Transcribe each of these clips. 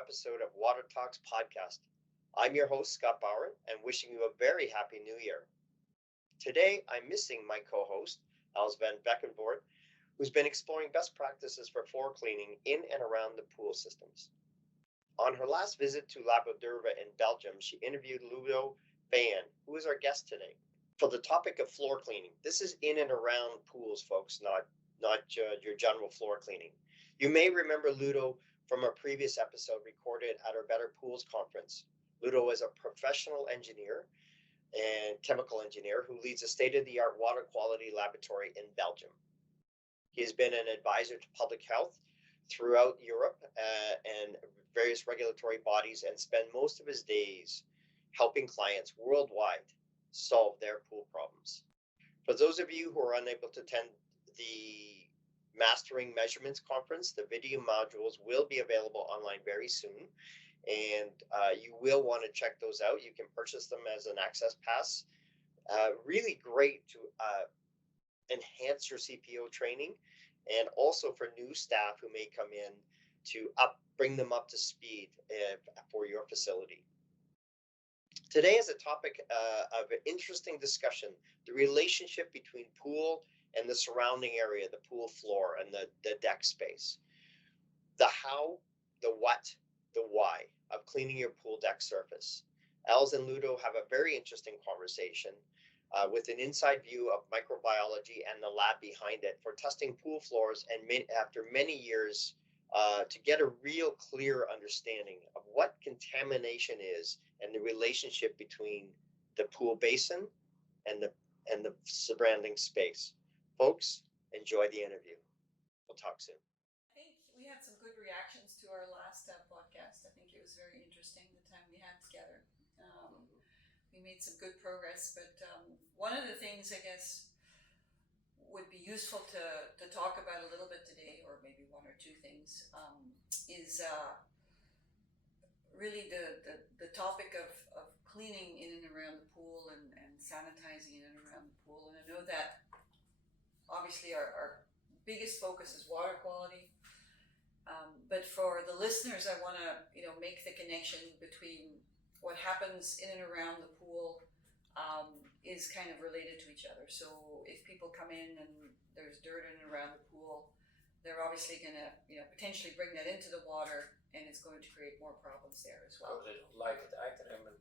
episode of Water Talks podcast. I'm your host, Scott Bauer, and wishing you a very happy new year. Today, I'm missing my co-host, Els Vanbeckevoort, who's been exploring best practices for floor cleaning in and around the pool systems. On her last visit to Labo Derva in Belgium, she interviewed Ludo Feyen, who is our guest today, for the topic of floor cleaning. This is in and around pools, folks, not your general floor cleaning. You may remember Ludo from a previous episode recorded at our Better Pools conference. Ludo is a professional engineer and chemical engineer who leads a state-of-the-art water quality laboratory in Belgium. He has been an advisor to public health throughout Europe and various regulatory bodies, and spent most of his days helping clients worldwide solve their pool problems. For those of you who are unable to attend the Mastering Measurements Conference, the video modules will be available online very soon, and you will want to check those out. You can purchase them as an access pass. Really great to enhance your CPO training, and also for new staff who may come in to bring them up to speed for your facility. Today is a topic of an interesting discussion, the relationship between pool and the surrounding area, the pool floor and the deck space. The how, the what, the why of cleaning your pool deck surface. Els and Ludo have a very interesting conversation with an inside view of microbiology and the lab behind it for testing pool floors, and after many years to get a real clear understanding of what contamination is and the relationship between the pool basin and the surrounding space. Folks, enjoy the interview. We'll talk soon. I think we had some good reactions to our last podcast. I think it was very interesting the time we had together. We made some good progress, but one of the things I guess would be useful to talk about a little bit today, or maybe one or two things, is really the topic of cleaning in and around the pool and sanitizing in and around the pool. And I know that obviously our biggest focus is water quality, but for the listeners, I want to make the connection between what happens in and around the pool is kind of related to each other. So if people come in and there's dirt in and around the pool, they're obviously going to potentially bring that into the water, and it's going to create more problems there as well. Because they don't like it either,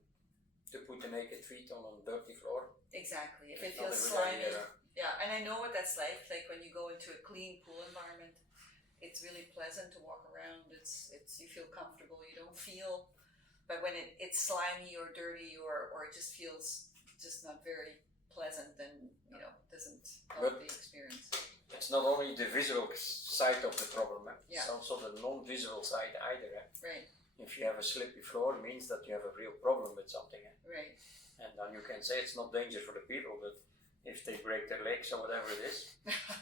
to put the naked feet on a dirty floor. Exactly. If it feels slimy. Yeah, and I know what that's like when you go into a clean pool environment. It's really pleasant to walk around. It's you feel comfortable. You don't feel, but when it's slimy or dirty or it just feels just not very pleasant, then doesn't help the experience. It's not only the visual side of the problem, Yeah. It's also the non-visual side either. Right. If you have a slippy floor, it means that you have a real problem with something. Right. And then you can say it's not dangerous for the people, but if they break their legs or whatever it is,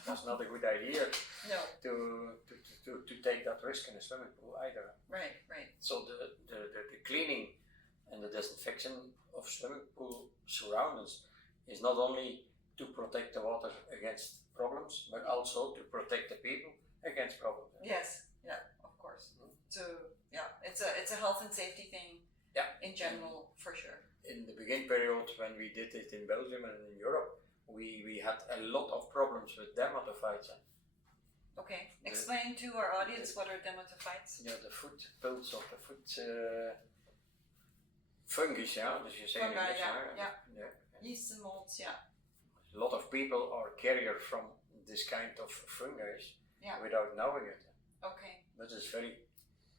that's not a good idea No. to take that risk in a swimming pool either. Right. So the cleaning and the disinfection of swimming pool surroundings is not only to protect the water against problems, but also to protect the people against problems. Yes. Yeah. Of course. So yeah, it's a health and safety thing. Yeah. In general, for sure. In the beginning period, when we did it in Belgium and in Europe, we had a lot of problems with dermatophytes. Okay, explain to our audience what are dermatophytes. Yeah, the foot pills of the foot fungus, dus je zegt Fungi, yeah. Yeast and molds, yeah. A lot of people are carrier from this kind of fungi without knowing it. Okay. That is very,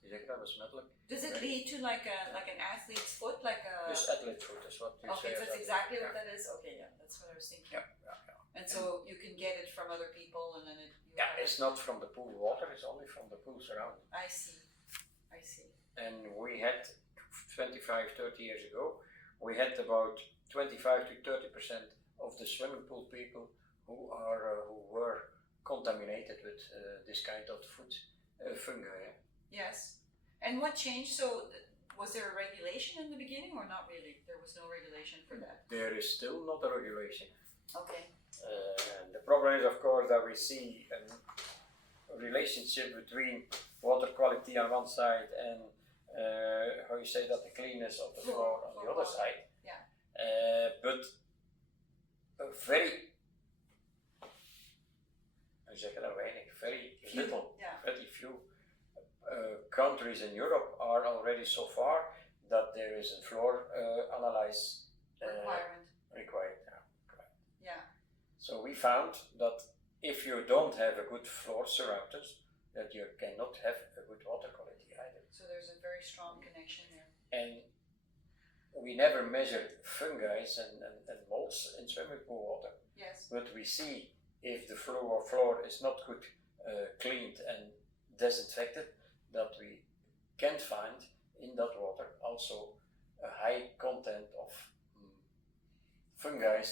je zegt dat besmettelijk. Does it lead to like an athlete's foot, like a? Dus athlete foot is what you say. Okay, so that's exactly what that is. Okay, yeah, that's what I was thinking. Yeah. And so you can get it from other people, and then it's not from the pool water; it's only from the pool surrounding. I see. And we had 25, 30 years ago, we had about 25 to 30% of the swimming pool people who were contaminated with this kind of food fungi. Yes. And what changed? So was there a regulation in the beginning, or not really? There was no regulation for that. There is still not a regulation. Okay. And the problem is, of course, that we see a relationship between water quality on one side and how you say that, the cleanness of the floor on the other side. Yeah. But a very, very Few, little, yeah. very few countries in Europe are already so far that there is a floor analyze required. Yeah. So we found that if you don't have a good floor surroundings, that you cannot have a good water quality either. So there's a very strong connection there. And we never measured fungi and molds in swimming pool water. Yes. But we see if the floor is not good cleaned and disinfected, that we can find in that water also a high content of fungi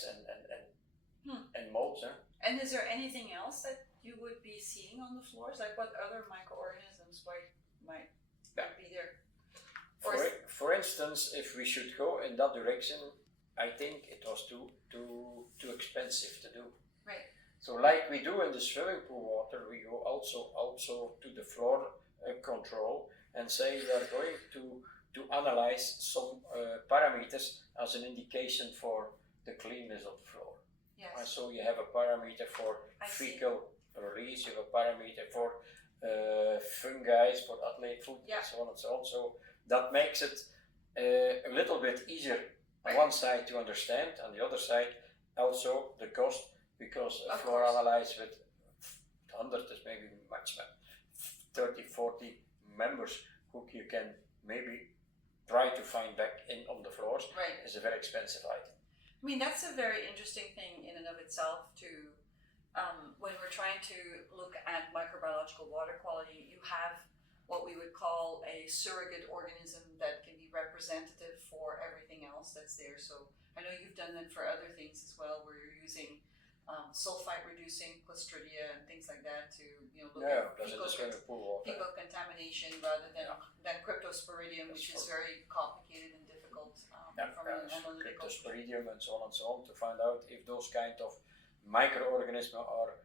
and molds. And is there anything else that you would be seeing on the floors? Like what other microorganisms might be there? For instance, if we should go in that direction, I think it was too expensive to do. Right. So like we do in the swimming pool water, we go also to the floor control and say we are going to analyze some parameters as an indication for the cleanness of the floor. Yes. So you have a parameter for fecal release, you have a parameter for fungi, for athlete food, and so on and so on. So that makes it a little bit easier on one side to understand, on the other side also the cost, because a floor analyze with hundreds, maybe maximum 30, 40 members who you can maybe try to find back on the floors is a very expensive item. I mean, that's a very interesting thing in and of itself to, when we're trying to look at microbiological water quality, you have what we would call a surrogate organism that can be representative for everything else that's there. So I know you've done that for other things as well, where you're using sulfite reducing Clostridia and things like that to look at fecal contamination rather than Cryptosporidium, which is very complicated and difficult from an analytical. Cryptosporidium and so on to find out if those kind of microorganisms are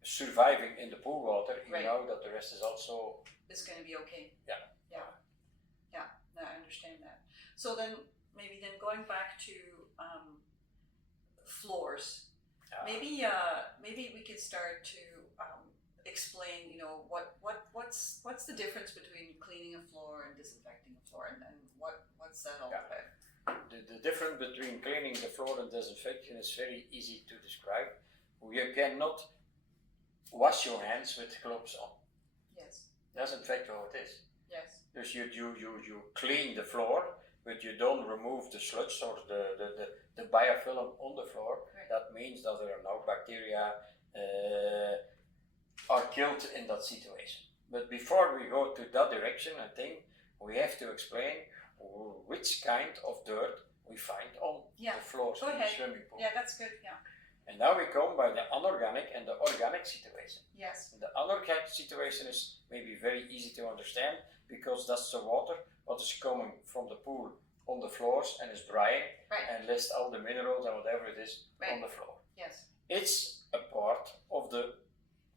surviving in the pool water. You know that the rest is also going to be okay. Yeah. No, I understand that. So then maybe going back to floors. Maybe we could start to explain, what's the difference between cleaning a floor and disinfecting a floor, and what's that all about? The difference between cleaning the floor and disinfecting is very easy to describe. You cannot wash your hands with gloves on. Yes. That's in fact how it is. Yes. Because you clean the floor, but you don't remove the sludge or the biofilm on the floor. That means that there are no bacteria are killed in that situation. But before we go to that direction, I think we have to explain which kind of dirt we find on the floors in the swimming pool. Yeah, that's good. Yeah. And now we come by the anorganic and the organic situation. Yes. And the anorganic situation is maybe very easy to understand, because that's the water what is coming from the pool on the floors and is drying and list all the minerals and whatever it is on the floor. Yes. It's a part of the,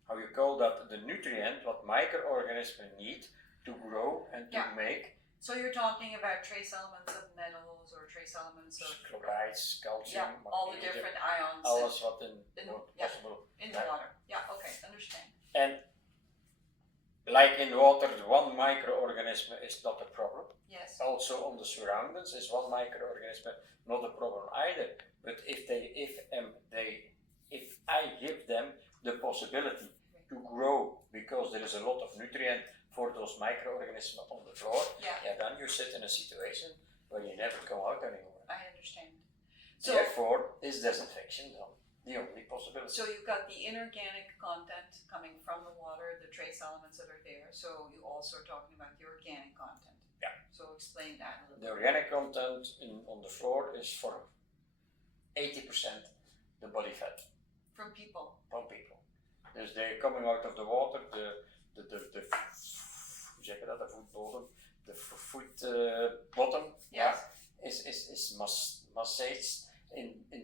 how you call that, the nutrient what microorganisms need to grow and to make. So you're talking about trace elements of metals or trace elements of chlorides, calcium, all the different ions. Alles what possible in the water. Yeah, okay, understand. And like in water, one microorganism is not a problem. Yes. Also on the surroundings is one microorganism not a problem either. But if I give them the possibility to grow, because there is a lot of nutrient for those microorganisms on the floor, then you sit in a situation where you never come out anymore. I understand. So therefore, is disinfection the only possibility? So you've got the inorganic content coming from the water, the trace elements that are there. So you also are talking about the organic content. Yeah. So explain that a little bit. The organic content on the floor is for 80% the body fat. From people. Dus they're coming out of the water, the foot bottom is massaged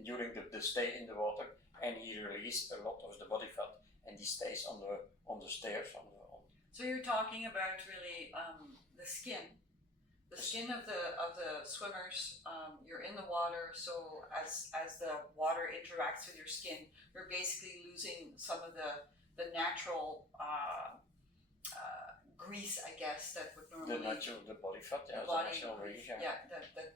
during the stay in the water, and he releases a lot of the body fat, and he stays on the stairs. So you're talking about really the skin the skin of the swimmers, you're in the water, so as the water interacts with your skin, you're basically losing some of the natural grease, I guess, that would normally the body fat, the body grease,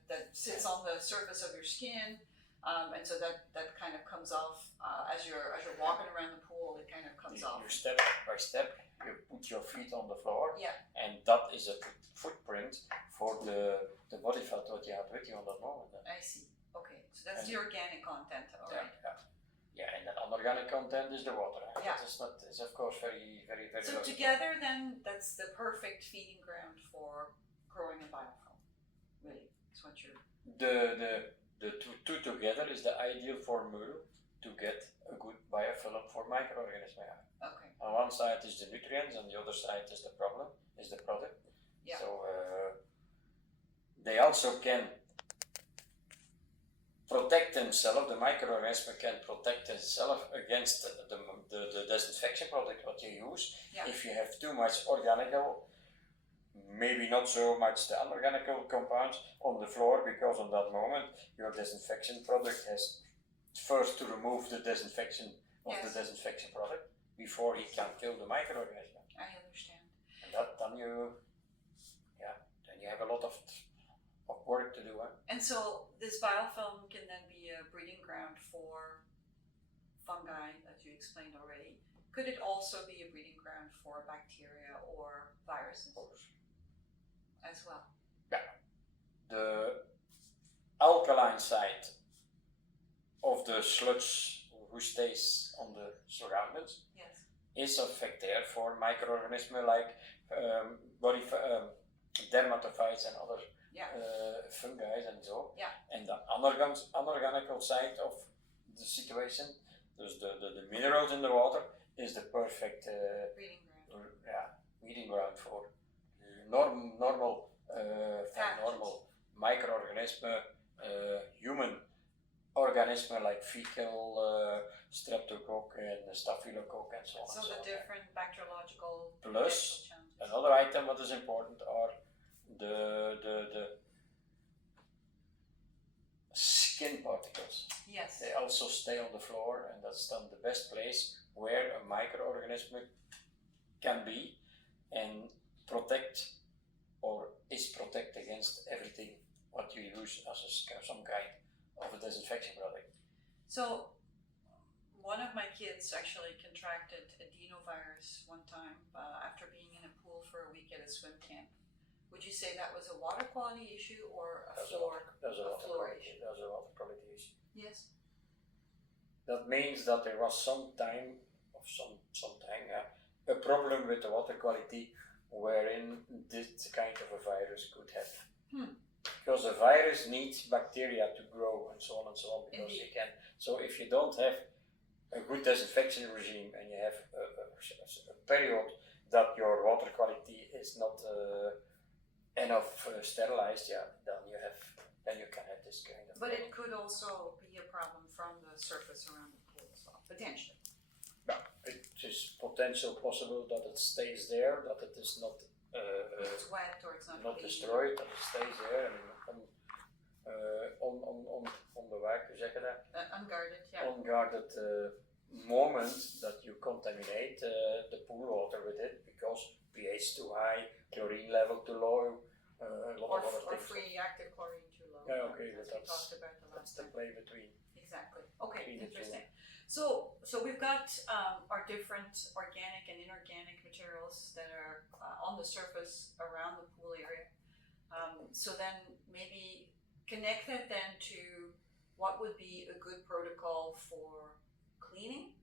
that sits on the surface of your skin, and so that kind of comes off as you're walking around the pool. It kind of comes off. You step by step, you put your feet on the floor, Yeah. and that is a footprint for the body fat that you have with you on that moment. I see. Okay, so that's the organic content. All right. Yeah, and the unorganic content is the water. Yeah. It's of course very, very, very. So together, then, that's the perfect feeding ground for growing a biofilm. Really, is what you're. The two together is the ideal formula to get a good biofilm for microorganisms. Okay. On one side is the nutrients, and the other side is the problem, is the product. Yeah. So they also can protect themselves. The microorganism can protect itself against the disinfection product what you use. Yeah. If you have too much organical, maybe not so much the unorganic compounds on the floor, because on that moment your disinfection product has first to remove the disinfection of the disinfection product before he can kill the microorganism. I understand. And then you have a lot of work to do. And so this biofilm can then be a breeding ground for fungi, that you explained already. Could it also be a breeding ground for bacteria or viruses as well? Yeah. The alkaline side of the sludge who stays on the surroundings is a factor for microorganisms like dermatophytes and other fungi and so. Yeah. And the unorganical side of the situation, dus the minerals in the water, is the perfect breeding ground for normal microorganisms, human organisms like fecal streptococcus and staphylococcus and so on. So the different bacteriological Plus, challenges. another item what is important are the skin particles. Yes. They also stay on the floor, and that's then the best place where a microorganism can be and protect or is protect against everything what you use as some kind of a disinfection product. So one of my kids actually contracted adenovirus one time after being in a pool for a week at a swim camp. Would you say that was a water quality issue or a floor issue? That was a water quality issue. Yes. That means that there was some time a problem with the water quality wherein this kind of a virus could have. Because a virus needs bacteria to grow and so on, because Indeed. you can. So if you don't have a good disinfection regime and you have a period that your water quality is not enough sterilized, then you can have this kind of. But it could also be a problem from the surface around the pool as well, potentially. Yeah, it is potential possible that it stays there, that it is not. It's wet or it's not destroyed, that it stays there and on the way, hoe zeg je dat? Unguarded, yeah. Unguarded moment that you contaminate the pool water with it because pH too high, chlorine level too low, a lot of other or things. free active chlorine too low. Yeah, okay, as but we talked about the that's last the time. play between. Exactly. Okay, between the two. interesting. So we've got our different organic and inorganic materials that are on the surface around the pool area. So then maybe connect that then to what would be a good protocol for cleaning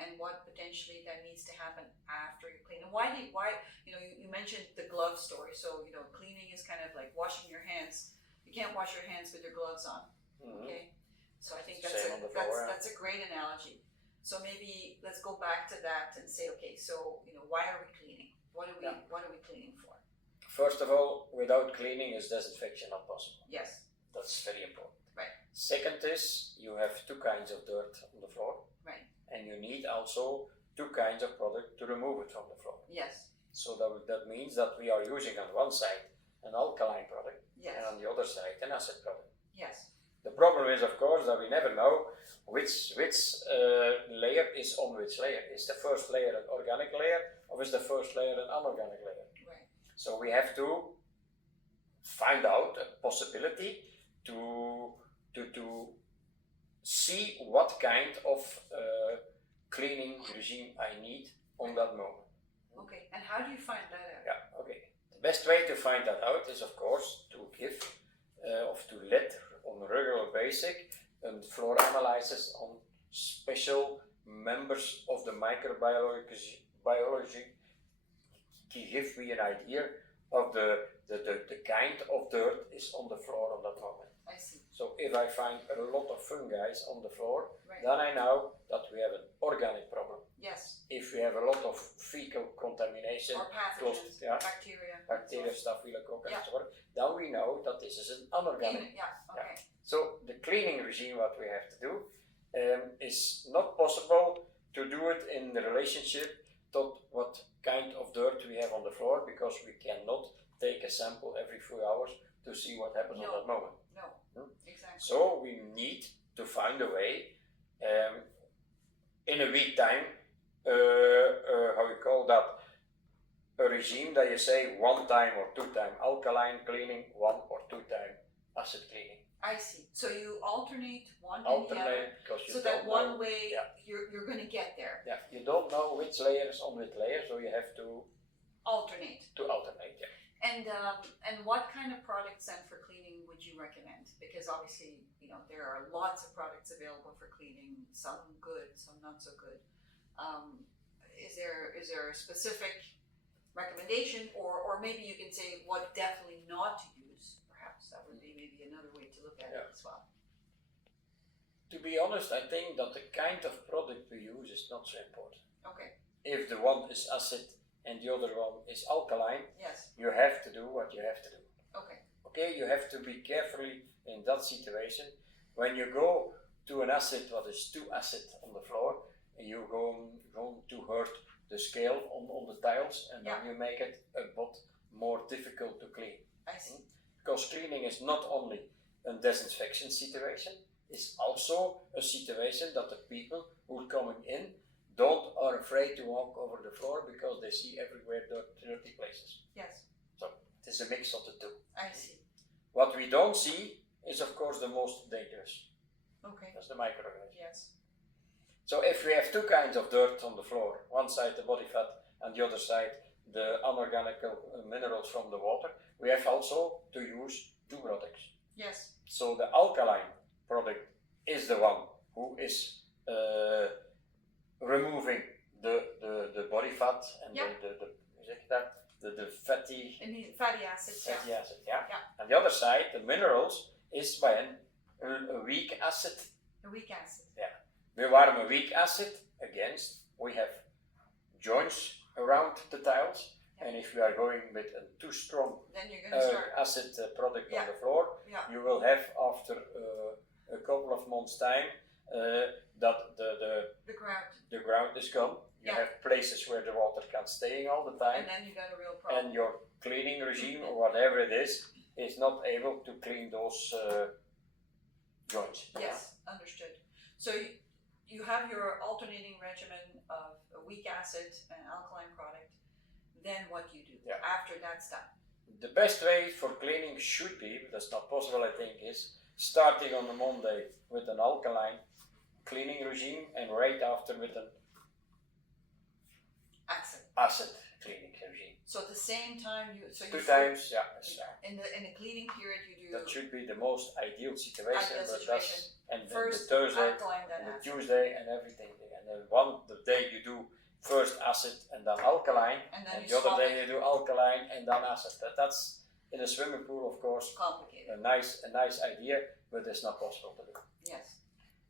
and what potentially that needs to happen after you clean. And why you mentioned the glove story. So cleaning is kind of like washing your hands. You can't wash your hands with your gloves on. Mm-hmm. Okay. So I think Same on the floor, that's a great analogy. So maybe let's go back to that and say, okay, so why are we cleaning? What are we cleaning for? First of all, without cleaning is disinfection not possible. Yes. That's very important. Right. Second is you have two kinds of dirt on the floor. Right. And you need also two kinds of product to remove it from the floor. Yes. So that means that we are using on one side an alkaline product, Yes. and on the other side an acid product. Yes. The problem is, of course, that we never know which layer is on which layer. Is the first layer an organic layer, or is the first layer an anorganic layer? Right. So we have to find out a possibility to see what kind of cleaning regime I need on that moment. Okay, and how do you find that out? Yeah, okay. The best way to find that out is, of course, to give to let on a regular basis and floor analysis on special members of the microbiology to give me an idea of the kind of dirt is on the floor on that moment. I see. So if I find a lot of fungi on the floor, Right. then I know that we have an organic problem. Yes. If we have a lot of fecal contamination, Or pathogens, yeah, bacteria, staphylococcus, Yeah. and so on, then we know that this is an anorganic. Yeah. Okay. So the cleaning regime what we have to do is not possible to do it in the relationship to what kind of dirt we have on the floor, because we cannot take a sample every few hours to see what happens on that moment. No. Exactly. So we need to find a way in a week time, how you call that, a regime that you say 1 time or 2 time alkaline cleaning, 1 or 2 time acid cleaning. I see. So you alternate one and the other, Alternate, because you so don't that one know. way Yeah. you're going to get there. Yeah, you don't know which layer is on which layer, so you have to Alternate. alternate. Yeah. And what kind of products then for cleaning would you recommend? Because obviously, there are lots of products available for cleaning. Some good, some not so good. Is there a specific recommendation, or maybe you can say what definitely not to use? Perhaps that would be maybe another way to look at it as well. To be honest, I think that the kind of product we use is not so important. Okay. If the one is acid and the other one is alkaline, Yes. you have to do what you have to do. Okay. Okay, you have to be carefully in that situation. When you go to an acid, what is too acid on the floor, you're going to hurt the scale on the tiles, and then you make it a bit more difficult to clean. I see. Because cleaning is not only a disinfection situation, it's also a situation that the people who are coming in are afraid to walk over the floor because they see everywhere dirty places. Yes. So it is a mix of the two. I see. What we don't see is, of course, the most dangerous. Okay. That's the microorganisms. Yes. So if we have 2 kinds of dirt on the floor, one side the body fat and the other side the anorganic minerals from the water, we have also to use 2 products. Yes. So the alkaline product is the one who is removing the body fat and the fatty Fatty acids. fatty Yeah. acid, And the other side, the minerals, is by a weak acid. A weak acid. We warm a weak acid against, we have joints around the tiles, and if we are going with a too strong Then you're going to start. acid product on Yeah. the floor, Yeah. you will have after a couple of months' time that The ground. the ground is gone. You Yeah. have places where the water can stay all the time, And then you got a real problem. and your cleaning regime or whatever it is not able to clean those joints. Yes, understood. So you have your alternating regimen of a weak acid and alkaline product. Then what do you do after that's done? The best way for cleaning should be, but that's not possible I think, is starting on a Monday with an alkaline cleaning regime and right after with an acid cleaning regime. So at the same time you 2 times, in the cleaning period you do that should be the most ideal situation. Ideal But situation. that's and first the Thursday alkaline then and the acid. Tuesday and everything, and then the day you do first acid and then alkaline, And then and you the other swap day it. you do alkaline and then acid. That's in a swimming pool, of course, Complicated. a nice idea, but it's not possible to do. Yes.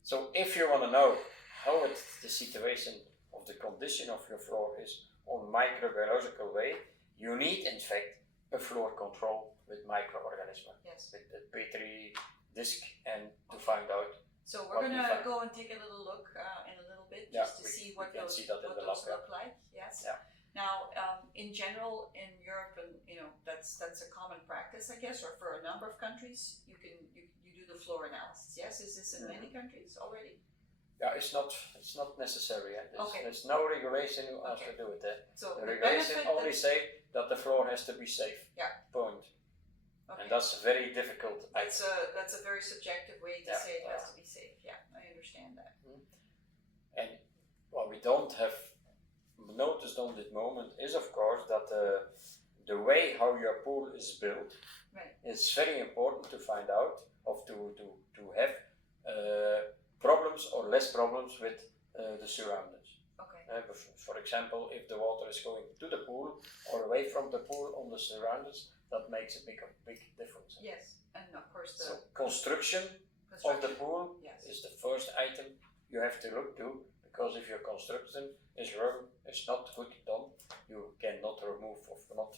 So if you want to know how the situation of the condition of your floor is on microbiological way, you need in fact a floor control with microorganisms, Yes. with the Petri disk, and to find out. So we're What we gonna find. go and take a little look in a little bit Yeah, just to we- see we what can those see that in what the those lab, look like. Yes. Yeah. Now, in general, in Europe, and that's a common practice, I guess, or for a number of countries, you do the floor analysis. Yes, is this in many countries already? Yeah, it's not necessary. Okay. There's no regulation who has to do it. So the regulation only say that the floor has to be safe. Yeah. Point. Okay. And that's very difficult. That's a very subjective way to say it has to be safe. Yeah, I understand that. And what we don't have noticed on this moment is, of course, that the way how your pool is built is very important to find out, of to have problems or less problems with the surroundings. Okay. For example, if the water is going to the pool or away from the pool on the surroundings, that makes a big difference. Yes, and of course so construction of the pool is the first item you have to look to, because if your construction is wrong, is not good done, you cannot remove or not.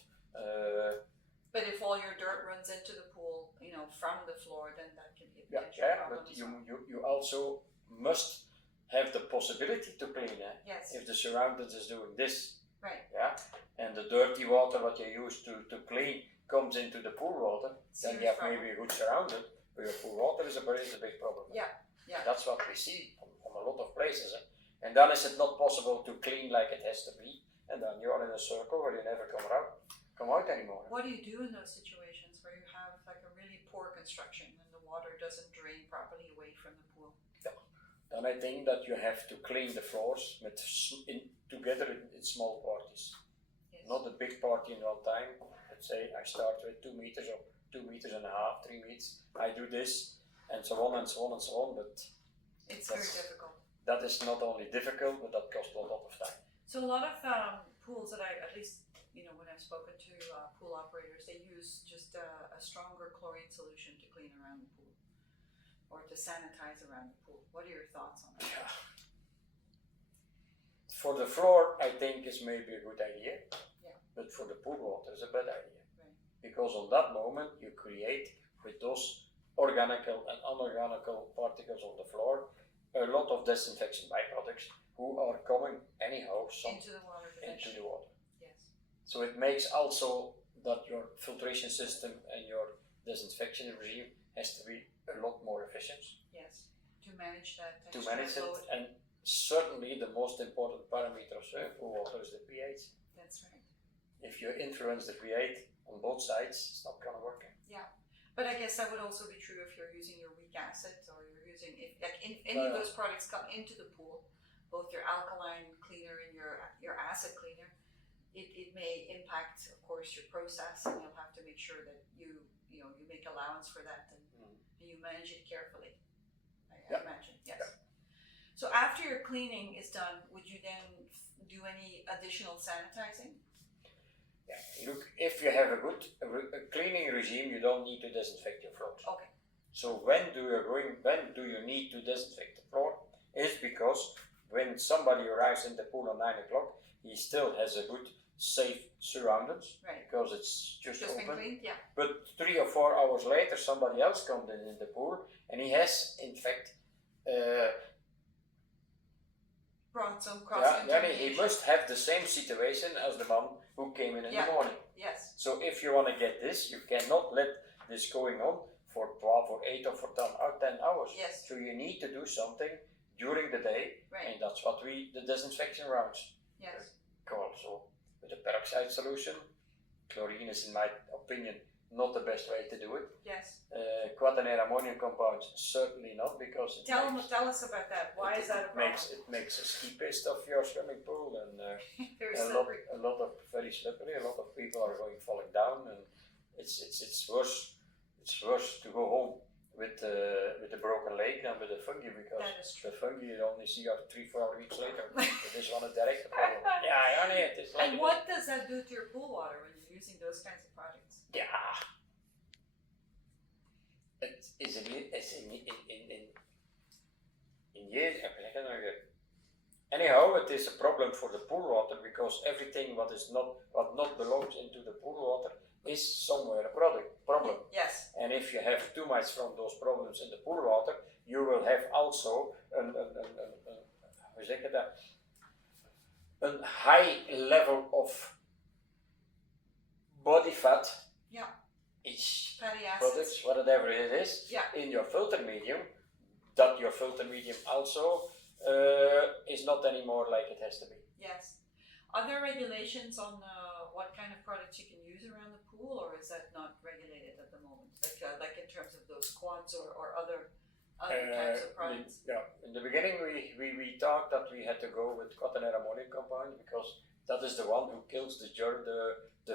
But if all your dirt runs into the pool, from the floor, then that can be a potential problem. But you also must have the possibility to clean it. Yes. If the surroundings is doing this. Right. Yeah. And the dirty water what you use to clean comes into the pool water, then you have maybe a good surrounding, but your pool water is a big problem. Yeah. Yeah. That's what we see on a lot of places. And then is it not possible to clean like it has to be, and then you are in a circle where you never come out anymore. What do you do in those situations where you have like a really poor construction and the water doesn't drain properly away from the pool? Yeah. Then I think that you have to clean the floors together in small parties. Yes. Not a big party in one time. Let's say I start with 2 meters or 2.5 meters, 3 meters. I do this and so on and so on and so on, but it's very difficult. That is not only difficult, but that costs a lot of time. So a lot of pools that at least when I've spoken to pool operators, they use just a stronger chlorine solution to clean around the pool or to sanitize around the pool. What are your thoughts on that? Yeah. For the floor, I think is maybe a good idea. Yeah. But for the pool water, it's a bad idea. Right. Because on that moment, you create with those organical and unorganical particles on the floor a lot of disinfection byproducts who are coming anyhow into the water. Yes. So it makes also that your filtration system and your disinfection regime has to be a lot more efficient. Yes. To manage that. To manage it, and certainly the most important parameter of pool water is the pH. That's right. If you influence the pH on both sides, it's not going to work. Yeah. But I guess that would also be true if you're using your weak acid, or you're using, if any of those products come into the pool, both your alkaline cleaner and your acid cleaner, it may impact, of course, your process, and you'll have to make sure that you make allowance for that and you manage it carefully. I imagine, yes. Yeah. So after your cleaning is done, would you then do any additional sanitizing? Yeah, look, if you have a good cleaning regime, you don't need to disinfect your floors. Okay. So when do you need to disinfect the floor? Is because when somebody arrives in the pool at 9 o'clock, he still has a good, safe surroundings, right? Because it's just open. Been cleaned, yeah. But 3 or 4 hours later, somebody else comes in the pool, and he has, in fact, brought some cross-contamination. He must have the same situation as the one who came in the morning. Yes. So if you want to get this, you cannot let this going on for 12 or 8 or for 10 hours. Yes. So you need to do something during the day, right. And that's what the disinfection rounds. Yes. Call. So with a peroxide solution, chlorine is, in my opinion, not the best way to do it. Yes. Quaternary ammonium compounds, certainly not, because tell us about that. Why is that a problem? It makes a ski pist of your swimming pool, and very slippery. A lot of very slippery. A lot of people are falling down, and it's worse. It's worse to go home with a broken leg than with a fungi, because the fungi you only see 3-4 weeks later. This one is direct problem. It is. And what does that do to your pool water when you're using those kinds of products? Yeah. It's in years. Anyhow, it is a problem for the pool water, because everything what not belongs into the pool water is somewhere a problem. Yes. And if you have too much from those problems in the pool water, you will have also a high level of body fat, each Fatty product, acids. whatever it is, in your filter medium, that your filter medium also is not anymore like it has to be. Yes. Are there regulations on what kind of products you can use around the pool, or is that not regulated at the moment? Like in terms of those quads or other types of products? In the beginning we thought that we had to go with cotton ammonium compound because that is the one who kills the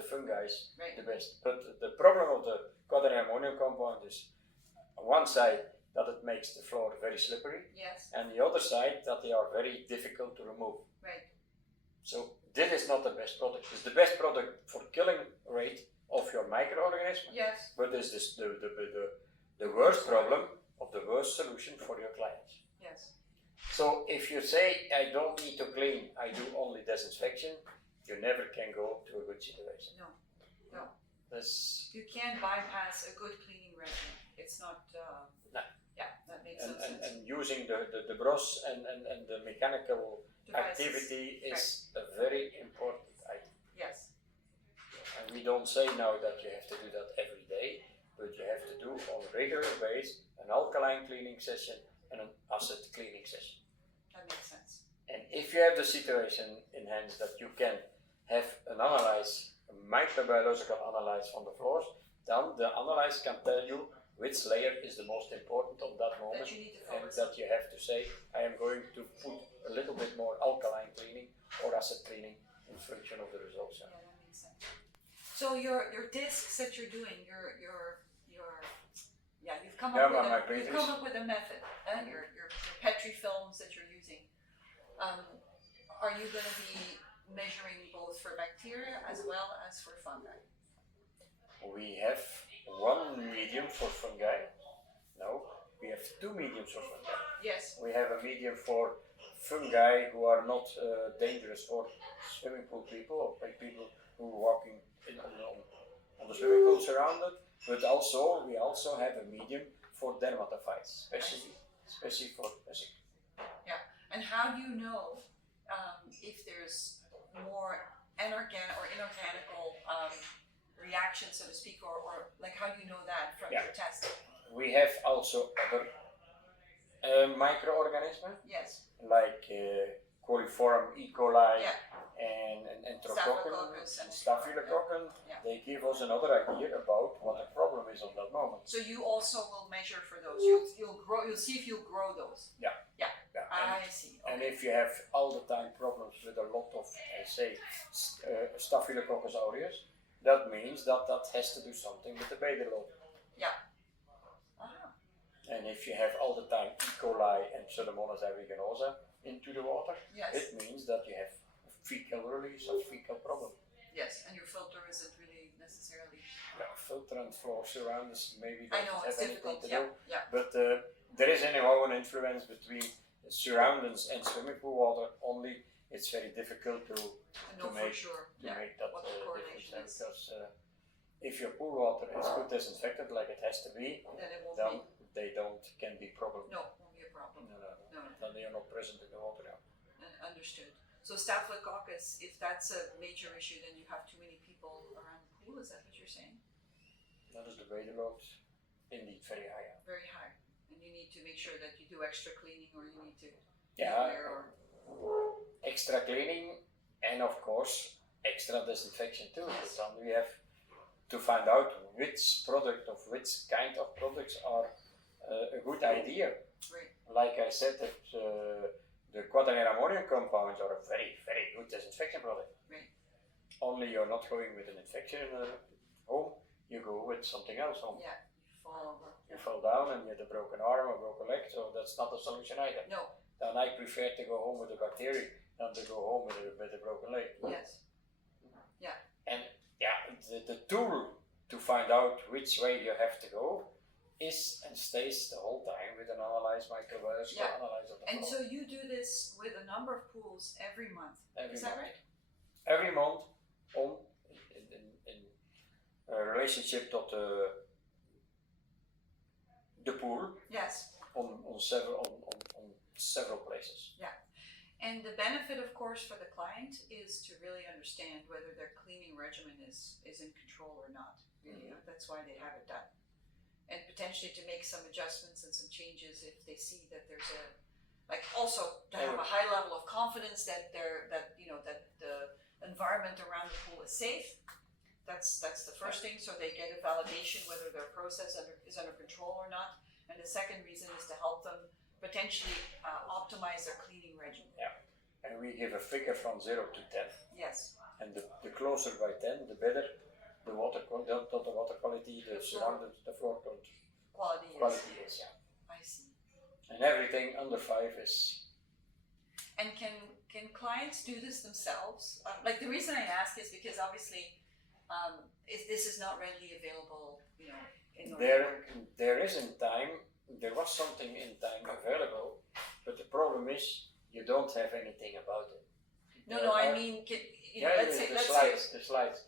fungi the best. But the problem of the cotton ammonium compound is on one side that it makes the floor very slippery, and the other side that they are very difficult to remove. Right. So this is not the best product. It's the best product for killing rate of your microorganism. Yes. But it's this, the worst problem of the worst solution for your clients. Yes. So if you say I don't need to clean, I do only disinfection, you never can go to a good situation. No. You can't bypass a good cleaning regimen. It's not. No. Yeah, that makes sense. And using the brush and the mechanical devices. Activity is a very important item. Yes. And we don't say now that you have to do that every day, but you have to do on a regular basis an alkaline cleaning session and an acid cleaning session. That makes sense. And if you have the situation in hands that you can have a microbiological analyze from the floors, then the analyze can tell you which layer is the most important on that moment, and that you have to say, I am going to put a little bit more alkaline cleaning or acid cleaning in function of the results. Yeah, that makes sense. So your discs that you're doing, you've come up with a method. Your Petri films that you're using. Are you going to be measuring both for bacteria as well as for fungi? We have one medium for fungi. No, we have two mediums for fungi. Yes. We have a medium for fungi who are not dangerous for swimming pool people or people who are walking on the swimming pool surrounded. But also we also have a medium for dermatophytes, especially for vesicle. Yeah. And how do you know if there's more inorganic reaction, so to speak, or like how do you know that from your test? We have also other microorganisms. Yes. Like coliform E. coli and Staphylococcus. They give us another idea about what the problem is on that moment. So you also will measure for those. You'll see if you'll grow those. Yeah. I see. Okay. And if you have all the time problems with a lot of, Staphylococcus aureus, that means that has to do something with the beta load. Yeah. And if you have all the time E. coli and Pseudomonas aeruginosa into the water, it means that you have fecal release or fecal problem. Yes, and your filter isn't really necessarily. Filter and floor surroundings maybe I know, don't it's have anything difficult. to do. Yeah. But there is anyhow an influence between surroundings and swimming pool water. Only it's very difficult to make that difference. Because if your pool water is good disinfected like it has to be, then they can be problem. No, it won't be a problem. No. Then they are not present in the water. Understood. So Staphylococcus, if that's a major issue, then you have too many people around the pool. Is that what you're saying? That is the beta load, indeed very high. Very high, and you need to make sure that you do extra cleaning, or you need to. Extra cleaning, and of course extra disinfection too. Yes. But then we have to find out which product of which kind of products are a good idea. Right. Like I said, that the quaternary ammonium compounds are a very, very good disinfection product. Right. Only you're not going with an infection home, you go with something else home. Yeah, you fall over. You fall down and you have a broken arm or broken leg, so that's not a solution either. No. Then I prefer to go home with a bacteria than to go home with a broken leg. Yes. Yeah. And the tool to find out which way you have to go is and stays the whole time with an analyzed microbiological analysis of the And floor. so you do this with a number of pools every month. Is that right? Every month in relationship to the pool. Yes. On several places. Yeah. And the benefit, of course, for the client is to really understand whether their cleaning regimen is in control or not. That's why they have it done. And potentially to make some adjustments and some changes if they see that there's also to have a high level of confidence that that the environment around the pool is safe. That's the first thing. So they get a validation whether their process is under control or not. And the second reason is to help them potentially optimize their cleaning regimen. Yeah, and we give a figure from 0 to 10. Yes. And the closer by 10, the better the water quality, the floor quality is. Yeah. I see. And everything under 5 is. And can clients do this themselves? Like the reason I ask is because obviously, this is not readily available, in North America. There was something in time available, but the problem is you don't have anything about it. I mean, let's say the slides.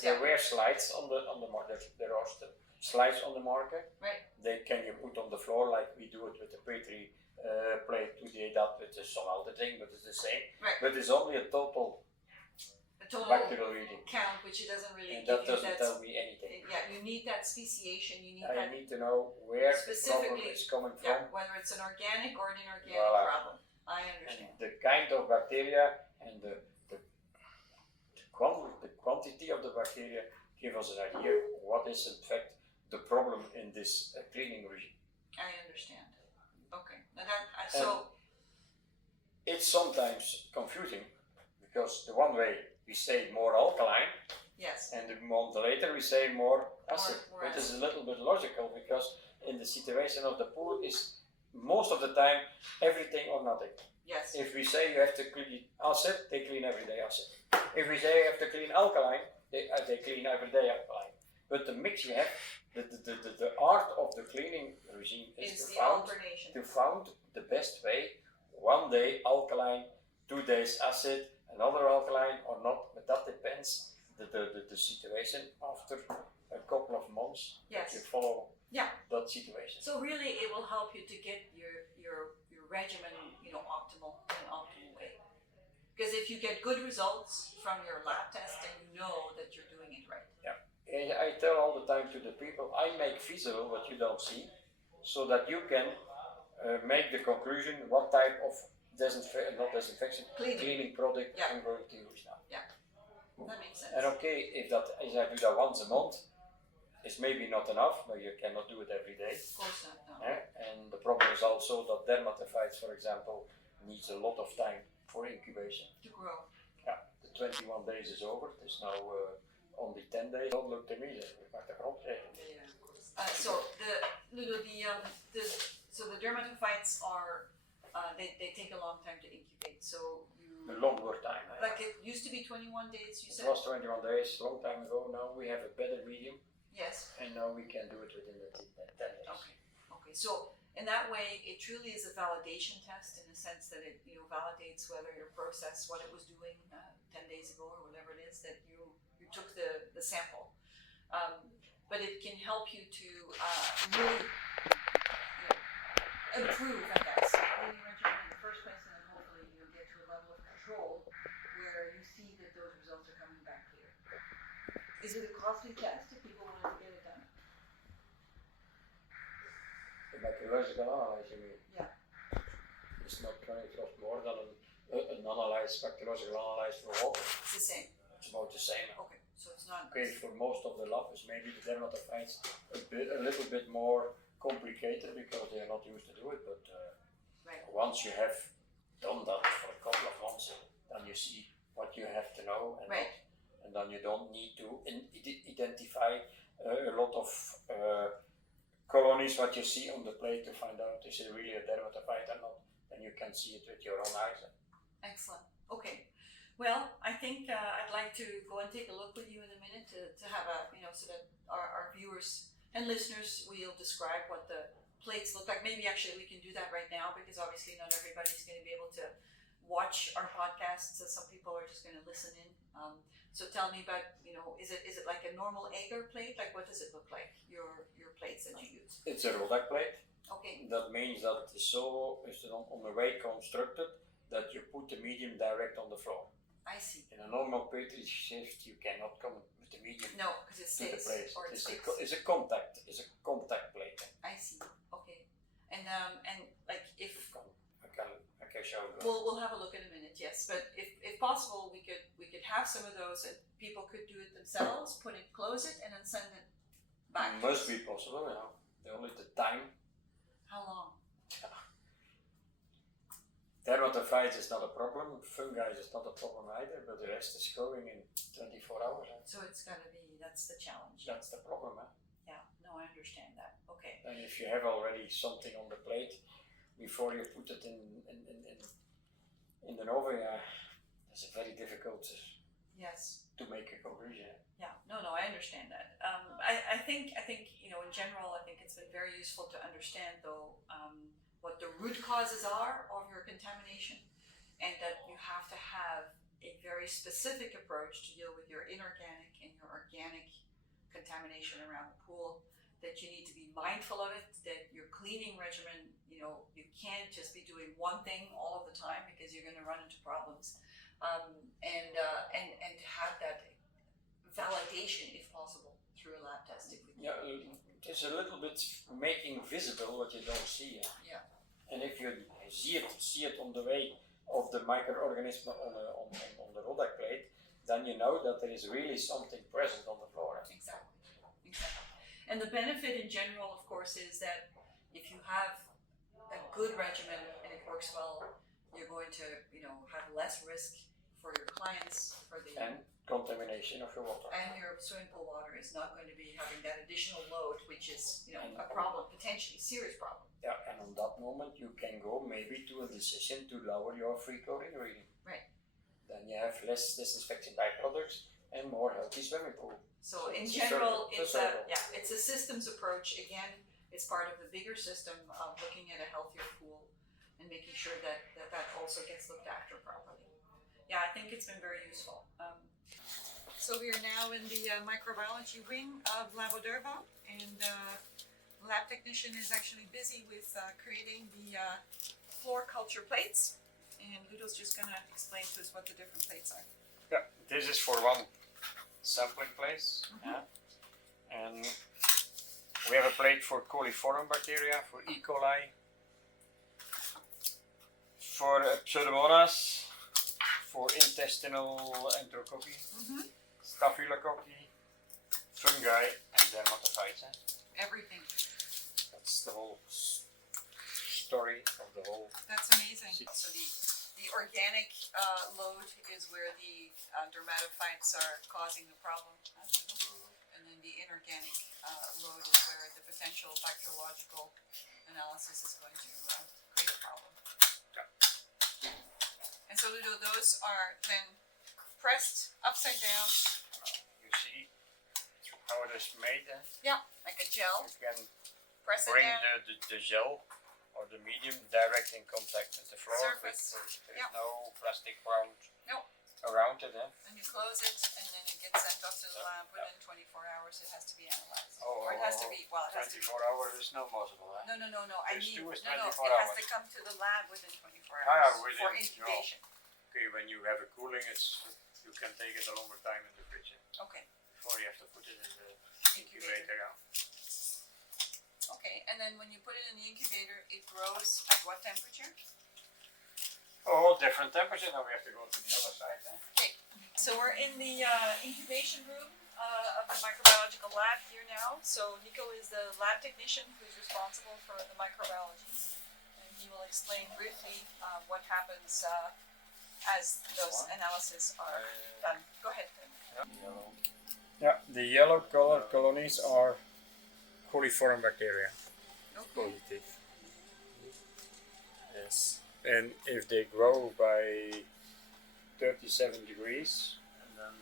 There were slides on the market. There are still slides on the market. Right. They can you put on the floor like we do it with the Petri plate today. That with some other thing, but it's the same. Right. But it's only a total bacterial reading count, which it doesn't really and give that doesn't tell me anything. Yeah, you need that speciation. You need I need to know where the problem is coming from. Whether it's an organic or an inorganic problem. I understand. And the kind of bacteria and the quantity of the bacteria give us an idea what is in fact the problem in this cleaning regime. I understand. Okay. Now it's sometimes confusing because the one way we say more alkaline. Yes. And a month later we say more acid. More It is a little bit logical because in the situation of the pool is most of the time everything or nothing. Yes. If we say you have to clean acid, they clean every day acid. If we say you have to clean alkaline, they clean every day alkaline. But the mix you have, the art of the cleaning regime is to find the best way. One day alkaline, 2 days acid, another alkaline or not, but that depends the situation after a couple of months. Yes. You follow that situation. So really it will help you to get your regimen, optimal in an optimal way. Because if you get good results from your lab test, then you know that you're doing it right. Yeah. And I tell all the time to the people, I make visible what you don't see, so that you can make the conclusion what type of cleaning product I'm going to use now. Yeah, that makes sense. And okay, if I do that once a month, it's maybe not enough, but you cannot do it every day. Of course not, no. And the problem is also that dermatophytes, for example, needs a lot of time for incubation. To grow. Yeah, the 21 days is over. It is now only 10 days. Don't look to me, we maak de grond tegen. Yeah, of course. So the dermatophytes are they take a long time to incubate. So a longer time. Like it used to be 21 days. You said it was 21 days, long time ago. Now we have a better medium. Yes. And now we can do it within the 10 days. Okay. So in that way, it truly is a validation test in the sense that it validates whether your process, what it was doing 10 days ago or whatever it is that you took the sample. But it can help you to really improve, I guess, cleaning regimen in the first place, and then hopefully you'll get to a level of control where you see that those results are coming back clear. Is it a costly test if people wanted to get it done? The bacteriological analysis, you mean? Yeah. It's not going to cost more than an bacteriological analysis for water. It's the same. It's about the same. Okay, so it's not. Okay, for most of the labs, maybe the dermatophytes a little bit more complicated because they are not used to do it, but once you have done that for a couple of months, then you see what you have to know and and then you don't need to identify a lot of colonies what you see on the plate to find out is it really a dermatophyte or not, and you can see it with your own eyes. Excellent. Okay. Well, I think I'd like to go and take a look with you in a minute to have a, so that our viewers and listeners will describe what the plates look like. Maybe actually we can do that right now because obviously not everybody's going to be able to watch our podcasts. So some people are just going to listen in. So tell me about, is it like a normal agar plate? Like what does it look like, your plates that you use? It's a Rodak plate. Okay. That means that it's on the way constructed that you put put the medium direct on the floor. I see. In a normal Petri shift, you cannot come with the medium No, because it to the stays. place. Or it It's sticks. it's a contact plate. I see. Okay. And like if I can show you. we'll have a look in a minute, yes. But if possible, we could have some of those, and people could do it themselves, close it, and then send it back. Must be possible, you know. The only the time. How long? Dermatitis is not a problem. Fungi is not a problem either, but the rest is going in 24 hours. So it's gotta be. That's the challenge. That's the problem, huh? Yeah. No, I understand that. Okay. And if you have already something on the plate before you put it in the oven, it's very difficult Yes. to make a conclusion. Yeah. No, I understand that. I think in general, I think it's been very useful to understand though what the root causes are of your contamination, and that you have to have a very specific approach to deal with your inorganic and your organic contamination around the pool. That you need to be mindful of it. That your cleaning regimen, you can't just be doing one thing all of the time because you're going to run into problems. And to have that validation, if possible, through a lab test. Yeah, it's a little bit making visible what you don't see. Yeah. And if you see it on the way of the microorganism on the Rodak plate, then you know that there is really something present on the floor. Exactly. And the benefit in general, of course, is that if you have a good regimen and it works well, you're going to, have less risk for your clients, and contamination of your water. And your swimming pool water is not going to be having that additional load, which is, a problem, potentially serious problem. Yeah, and on that moment you can go maybe to a decision to lower your free chlorine reading. Right. Then you have less disinfecting byproducts and more healthy swimming pool. So in general, it's a systems approach. Again, it's part of the bigger system of looking at a healthier pool and making sure that also gets looked after properly. Yeah, I think it's been very useful. So we are now in the microbiology wing of Labo Derva, and the lab technician is actually busy with creating the floor culture plates, and Ludo's just going to explain to us what the different plates are. Yeah, this is for one sampling place, and we have a plate for coliform bacteria, for E. coli, for Pseudomonas, for intestinal enterococci, staphylococci, fungi, and dermatophytes. Everything. That's the whole story of the whole. That's amazing. So the organic load is where the dermatophytes are causing the problem, and then the inorganic load is where the potential bacteriological analysis is going to create a problem. And so Ludo, those are then pressed upside down. You see how it is made. Yeah, like a gel. You can press bring it down. the gel or the medium direct in contact with the floor. Surface. There's no plastic around it. And you close it, and then it gets sent off to the lab within 24 hours. It has to be analyzed. Or it has to be, well, it has to be. 24 hours is not possible. No. I There's mean, two is it 24 has hours. to come to the lab within 24 Ah, hours within, for incubation. Okay, when you have a cooling, you can take it a longer time in the fridge. Okay. Before you have to put it in the incubator. Okay, and then when you put it in the incubator, it grows at what temperature? Oh, different temperature. Now we have to go to the other side. Okay, so we're in the incubation room of the microbiological lab here now. So Nico is the lab technician who's responsible for the microbiology, and he will explain briefly what happens as those analyses are done. Go ahead. Yeah, the yellow colored colonies are coliform bacteria. Okay. Positive. Yes. And if they grow by 37 degrees,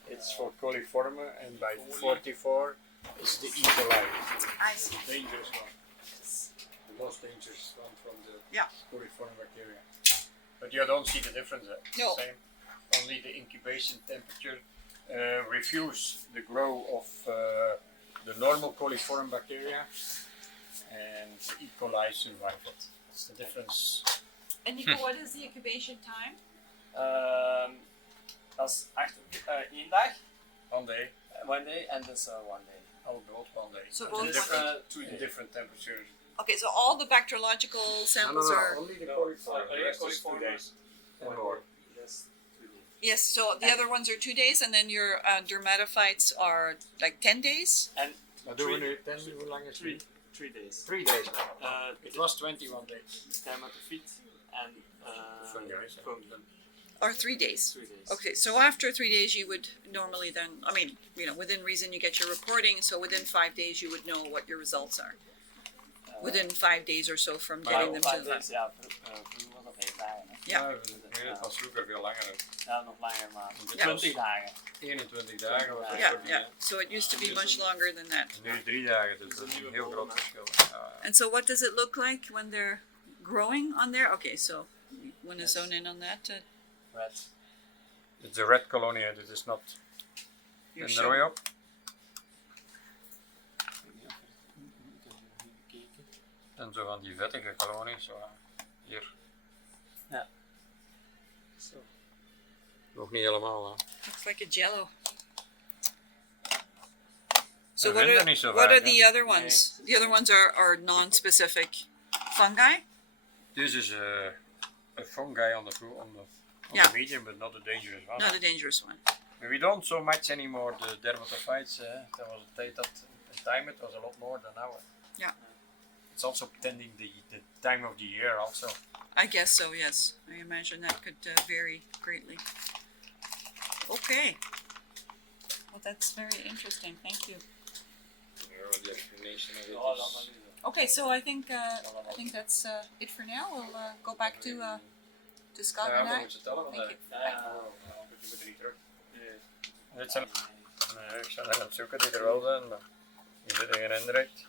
it's for coliform, and by 44 is the E. coli. I see. Dangerous one. The most dangerous one from the coliform bacteria. But you don't see the difference there. No. Same. Only the incubation temperature refuse the growth of the normal coliform bacteria, and the E. coli survive it. That's the difference. And Nico, what is the incubation time? Dat is 1 dag, One day. one day, and this 1 day. All both one day. So In both different, 2 in days. different temperatures. Okay, so all the bacteriological samples are. Only the No, coliform. The only rest is 2 coliform. days. And 1 more. day. Yes, 2 days. Yes, so the other ones are 2 days, and then your dermatophytes are like 10 days. And Maar doen we Three- nu 10, hoe lang is three, het? 3 days. 3 days now. It It was 21 days. dermatophyte and Fungi. fungi. Or 3 days. 3 days. Okay, so after 3 days, you would normally then, I mean, within reason, you get your reporting. So within 5 days, you would know what your results are. Within 5 days or so from getting them to the lab. Ja, vroeger was dat 1 dagen. Hè? Ja. Nee, het was vroeger veel langer. Ja, nog langer, maar Dit 20 dagen. 21 dagen was het Yeah, voor die, yeah. So it used to be much longer than that. Nu 3 dagen, dus dat is een heel groot verschil. Ja. And so what does it look like when they're growing on there? Okay, so you want to zone in on that? Red. It's a red colony, dit is not You're in de sure? rooi op. En zo van die vettige kolonies, zo hier. Zo. Nog niet helemaal, hè. Looks like a jello. So We what vinden are, niet zo what are vaak, the other ones? The other ones are non-specific fungi? This is a fungi on the Yeah. medium, but not a dangerous one. Not a dangerous one. We don't so much anymore the dermatophytes. There was a time it was a lot more than now. Yeah. It's also pending the time of the year also. I guess so, yes. I imagine that could vary greatly. Okay. Well, that's very interesting. Thank you. The explanation of it Ja, is- dat maar nu. Okay, so I think that's it for now. We'll go back to Scott Ja, and dan I. moet je tellen Thank vandaag. you. Ja, Je moet er niet terug. nee. Dit zijn, nee, ik zijn er aan het zoeken die er wel zijn, maar die zitten geen in direct.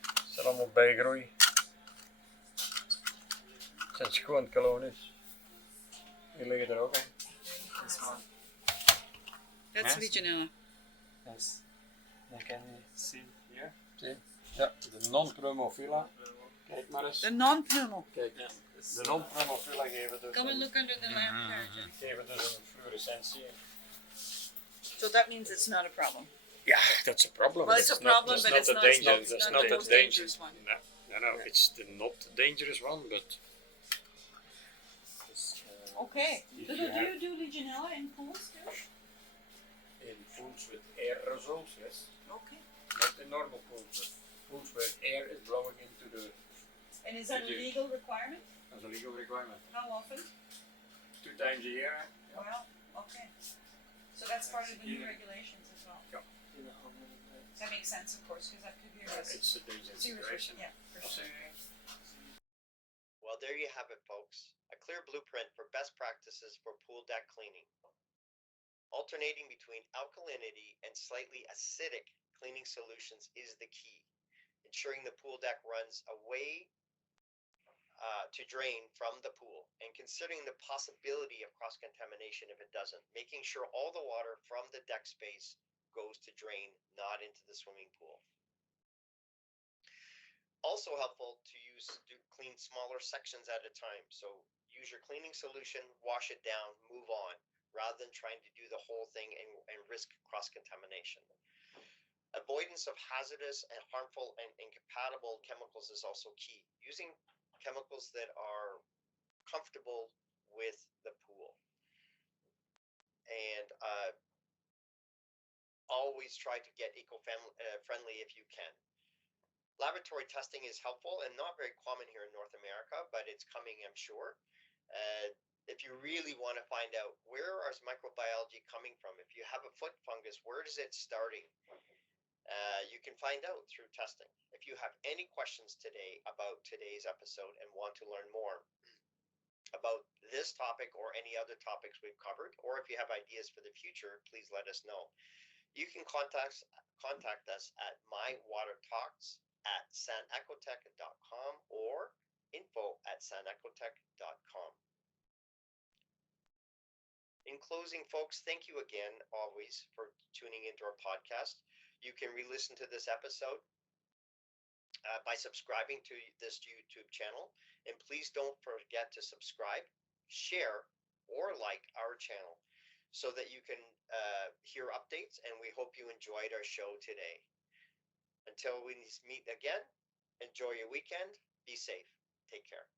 Het zijn allemaal bijgroei. Het zijn schoon kolonies. Die liggen er ook in. This one. That's Yes. Legionella. Yes. You can see here. Ja, de non-chromophila. Kijk maar eens. The non-pneumo. Kijk, Ja. de non-chromophila geven dus, Come and look under the lamp there, Jim. geven dus een fluorescentie. So that means it's not a problem. Yeah, that's a problem. Well, it's a problem, but it's not, danger. it's That's not not the a most danger. dangerous one. No, it's the not dangerous one, but Dus, Okay. If Do you you have- do Legionella in pools too? in pools with aerosols, yes. Okay. Not in normal pools, but pools where air is blowing into the. And is that a We do. legal requirement? That's a legal requirement. How often? 2 times a year. Well, okay. So that's part of the new regulations as well. in de andere tijd. That makes sense, of course, because that could be a risk. It's a dangerous Serious risk, situation. yeah, for sure. Well, there you have it, folks. A clear blueprint for best practices for pool deck cleaning. Alternating between alkalinity and slightly acidic cleaning solutions is the key. Ensuring the pool deck runs away to drain from the pool, and considering the possibility of cross-contamination if it doesn't, making sure all the water from the deck space goes to drain, not into the swimming pool. Also helpful to clean smaller sections at a time. So use your cleaning solution, wash it down, move on, rather than trying to do the whole thing and risk cross-contamination. Avoidance of hazardous and harmful and incompatible chemicals is also key. Using chemicals that are comfortable with the pool. And always try to get eco-friendly if you can. Laboratory testing is helpful and not very common here in North America, but it's coming, I'm sure. If you really want to find out where is microbiology coming from, if you have a foot fungus, where is it starting? You can find out through testing. If you have any questions today about today's episode and want to learn more about this topic or any other topics we've covered, or if you have ideas for the future, please let us know. You can contact us at mywatertalks@sanecotech.com or info@sanecotech.com. In closing, folks, thank you again always for tuning into our podcast. You can re-listen to this episode by subscribing to this YouTube channel. And please don't forget to subscribe, share, or like our channel so that you can hear updates, and we hope you enjoyed our show today. Until we meet again, enjoy your weekend, be safe, take care.